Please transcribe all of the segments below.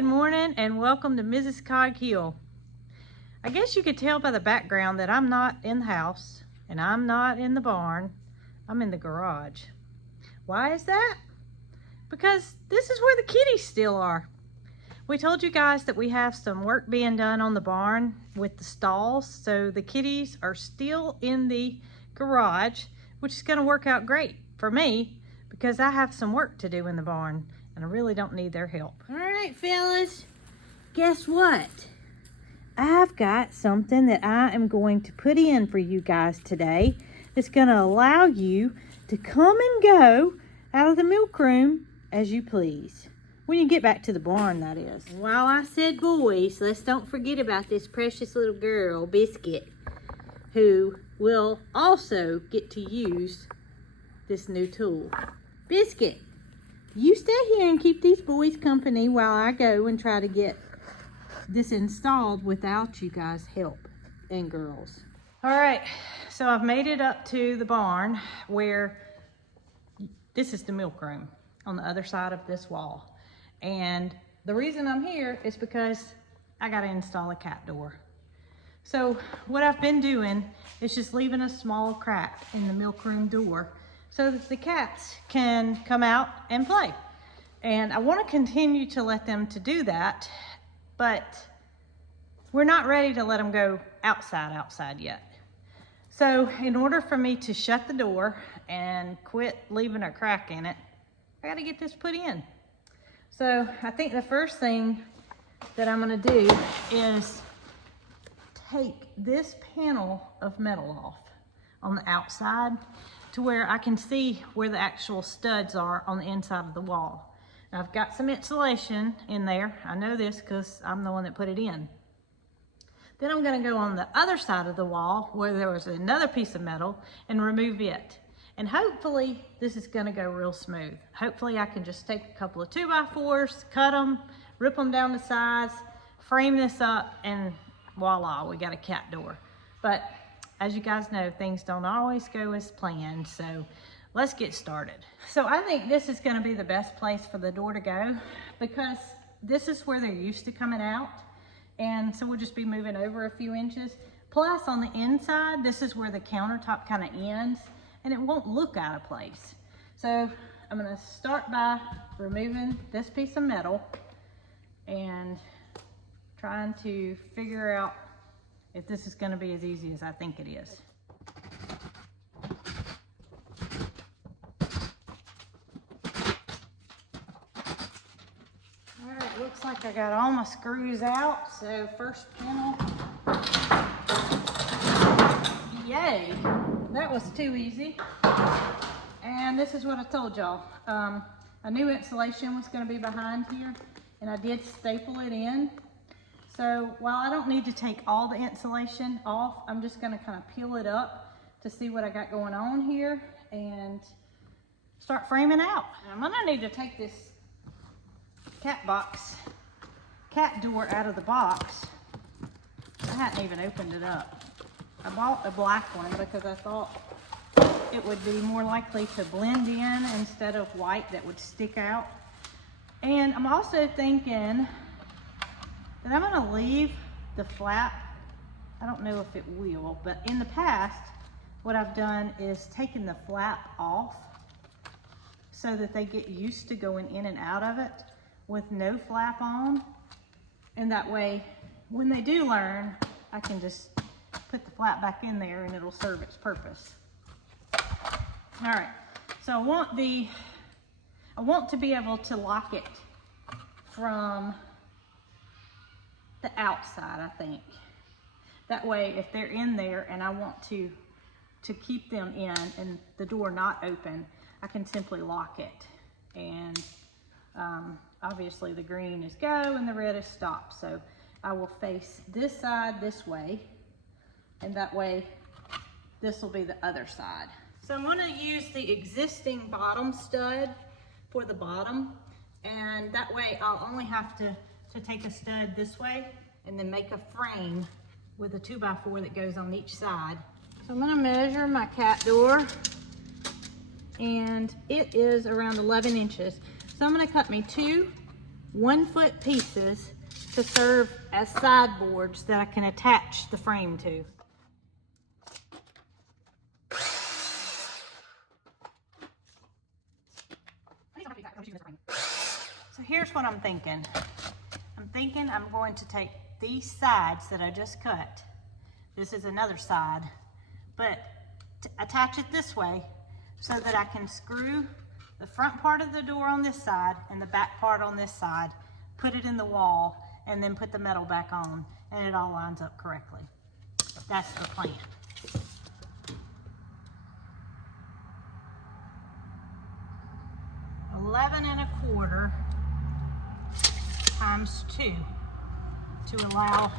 Good morning and welcome to Mrs. Cog Hill. I guess you could tell by the background that I'm not in the house and I'm not in the barn. I'm in the garage. Why is that? Because this is where the kitties still are. We told you guys that we have some work being done on the barn with the stalls, so the kitties are still in the garage, which is going to work out great for me because I have some work to do in the barn and I really don't need their help. All right, fellas, guess what? I've got something that I am going to put in for you guys today that's going to allow you to come and go out of the milk room as you please. When you get back to the barn, that is. While I said boys, let's don't forget about this precious little girl, Biscuit, who will also get to use this new tool. Biscuit, you stay here and keep these boys company while I go and try to get this installed without you guys' help and girls. All right, so I've made it up to the barn where this is the milk room on the other side of this wall. And the reason I'm here is because I got to install a cat door. So what I've been doing is just leaving a small crack in the milk room door so that the cats can come out and play. And I want to continue to let them to do that, but we're not ready to let them go outside yet. So in order for me to shut the door and quit leaving a crack in it, I got to get this put in. So I think the first thing that I'm going to do is take this panel of metal off on the outside to where I can see where the actual studs are on the inside of the wall. Now, I've got some insulation in there. I know this because I'm the one that put it in. Then I'm going to go on the other side of the wall where there was another piece of metal and remove it. And hopefully this is going to go real smooth. Hopefully I can just take a couple of 2x4s, cut them, rip them down to size, frame this up, and voila, we got a cat door. But as you guys know, things don't always go as planned, so let's get started. So I think this is going to be the best place for the door to go because this is where they're used to coming out. And so we'll just be moving over a few inches. Plus on the inside, this is where the countertop kind of ends and it won't look out of place. So I'm going to start by removing this piece of metal and trying to figure out if this is going to be as easy as I think it is. All right, looks like I got all my screws out. So first panel. Yay, that was too easy. And this is what I told y'all. I knew insulation was going to be behind here, and I did staple it in. So while I don't need to take all the insulation off, I'm just going to kind of peel it up to see what I got going on here and start framing out. I'm going to need to take this cat door out of the box. I hadn't even opened it up. I bought a black one because I thought it would be more likely to blend in instead of white that would stick out. And I'm also thinking that I'm going to leave the flap. I don't know if it will, but in the past, what I've done is taken the flap off so that they get used to going in and out of it with no flap on. And that way, when they do learn, I can just put the flap back in there and it'll serve its purpose. All right, so I want to be able to lock it from the outside, I think. That way, if they're in there and I want to keep them in and the door not open, I can simply lock it. And obviously the green is go and the red is stop. So I will face this side this way, and that way this will be the other side. So I'm going to use the existing bottom stud for the bottom, and that way I'll only have to take a stud this way and then make a frame with a 2x4 that goes on each side. So I'm going to measure my cat door, and it is around 11 inches. So I'm going to cut me 2 1-foot pieces to serve as sideboards that I can attach the frame to. So here's what I'm thinking. I'm going to take these sides that I just cut. This is another side, but attach it this way so that I can screw the front part of the door on this side and the back part on this side, put it in the wall, and then put the metal back on, and it all lines up correctly. That's the plan. $11.25 times 2 to allow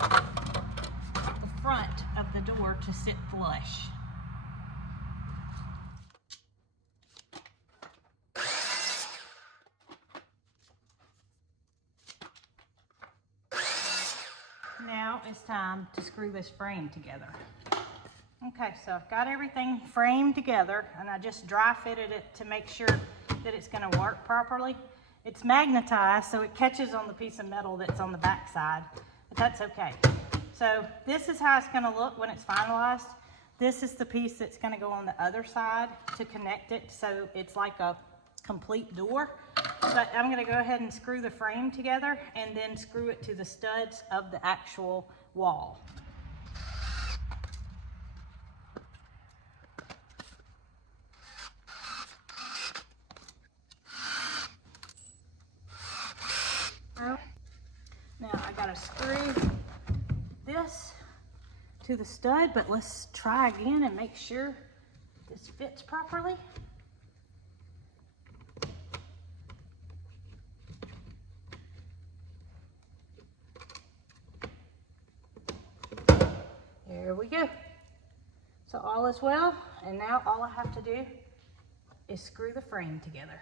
the front of the door to sit flush. Now it's time to screw this frame together. Okay, so I've got everything framed together, and I just dry fitted it to make sure that it's going to work properly. It's magnetized, so it catches on the piece of metal that's on the back side, but that's okay. So this is how it's going to look when it's finalized. This is the piece that's going to go on the other side to connect it, so it's like a complete door. But I'm going to go ahead and screw the frame together and then screw it to the studs of the actual wall. Now I gotta screw this to the stud, but let's try again and make sure this fits properly. There we go. So all is well, and now all I have to do is screw the frame together.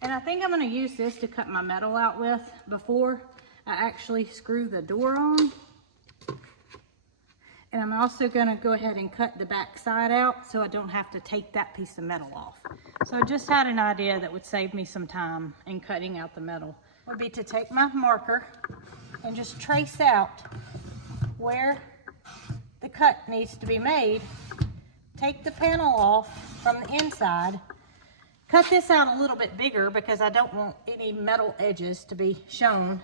And I think I'm going to use this to cut my metal out with before I actually screw the door on. And I'm also going to go ahead and cut the back side out so I don't have to take that piece of metal off. So I just had an idea that would save me some time in cutting out the metal. Would be to take my marker and just trace out where the cut needs to be made. Take the panel off from the inside. Cut this out a little bit bigger because I don't want any metal edges to be shown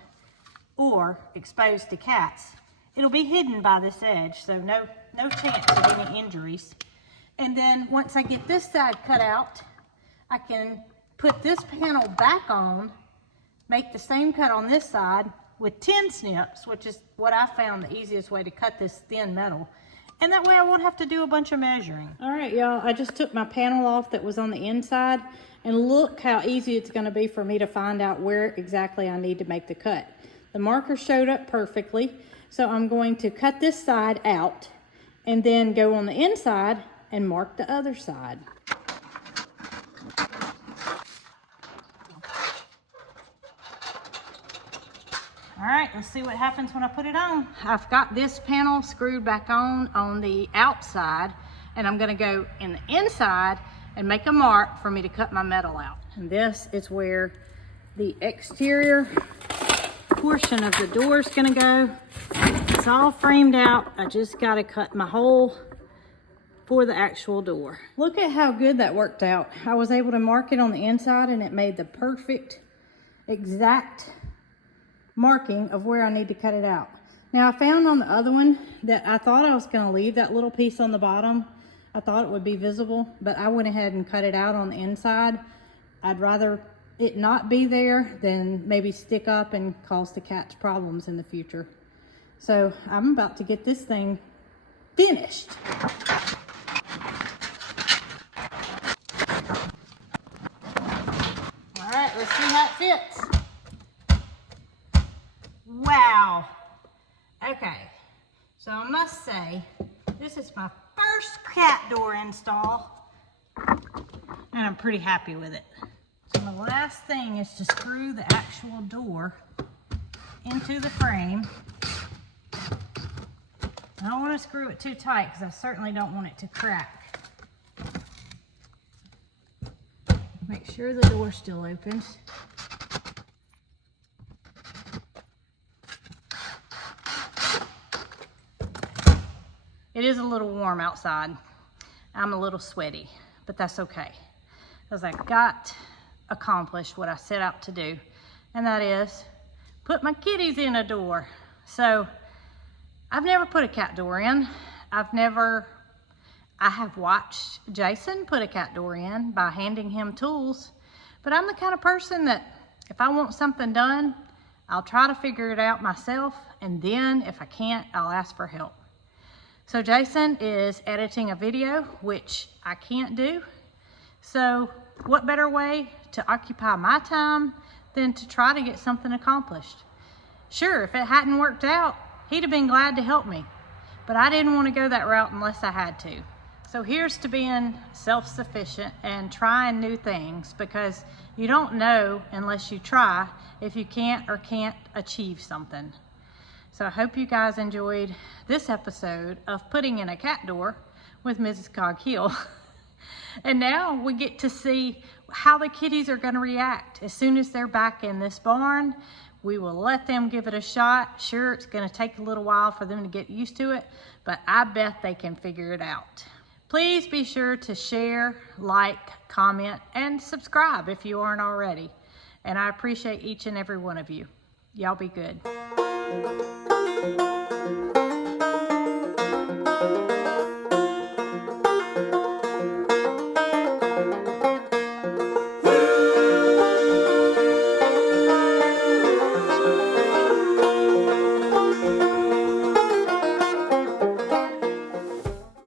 or exposed to cats. It'll be hidden by this edge, so no chance of any injuries. And then once I get this side cut out, I can put this panel back on, make the same cut on this side with 10 snips, which is what I found the easiest way to cut this thin metal. And that way I won't have to do a bunch of measuring. All right, y'all, I just took my panel off that was on the inside, and look how easy it's gonna be for me to find out where exactly I need to make the cut. The marker showed up perfectly, so I'm going to cut this side out and then go on the inside and mark the other side. All right, let's see what happens when I put it on. I've got this panel screwed back on the outside, and I'm gonna go in the inside and make a mark for me to cut my metal out. And this is where the exterior portion of the door is gonna go. It's all framed out. I just gotta cut my hole for the actual door. Look at how good that worked out. I was able to mark it on the inside, and it made the perfect, exact marking of where I need to cut it out. Now I found on the other one that I thought I was going to leave that little piece on the bottom. I thought it would be visible, but I went ahead and cut it out on the inside. I'd rather it not be there than maybe stick up and cause the cats problems in the future. So I'm about to get this thing finished. All right, let's see how it fits. Wow. Okay, so I must say, this is my first cat door install, and I'm pretty happy with it. So the last thing is to screw the actual door into the frame. I don't want to screw it too tight because I certainly don't want it to crack. Make sure the door still opens. It is a little warm outside. I'm a little sweaty, but that's okay, because I got accomplished what I set out to do, and that is put my kitties in a door. So I've never put a cat door in. I have watched Jason put a cat door in by handing him tools, but I'm the kind of person that if I want something done, I'll try to figure it out myself, and then if I can't, I'll ask for help. So Jason is editing a video, which I can't do. So what better way to occupy my time than to try to get something accomplished? Sure, if it hadn't worked out, he'd have been glad to help me, but I didn't want to go that route unless I had to. So here's to being self-sufficient and trying new things, because you don't know unless you try if you can't or can't achieve something. So I hope you guys enjoyed this episode of Putting in a Cat Door with Mrs. Cog Hill. And now we get to see how the kitties are going to react. As soon as they're back in this barn, we will let them give it a shot. Sure, it's going to take a little while for them to get used to it, but I bet they can figure it out. Please be sure to share, like, comment, and subscribe if you aren't already. And I appreciate each and every one of you. Y'all be good.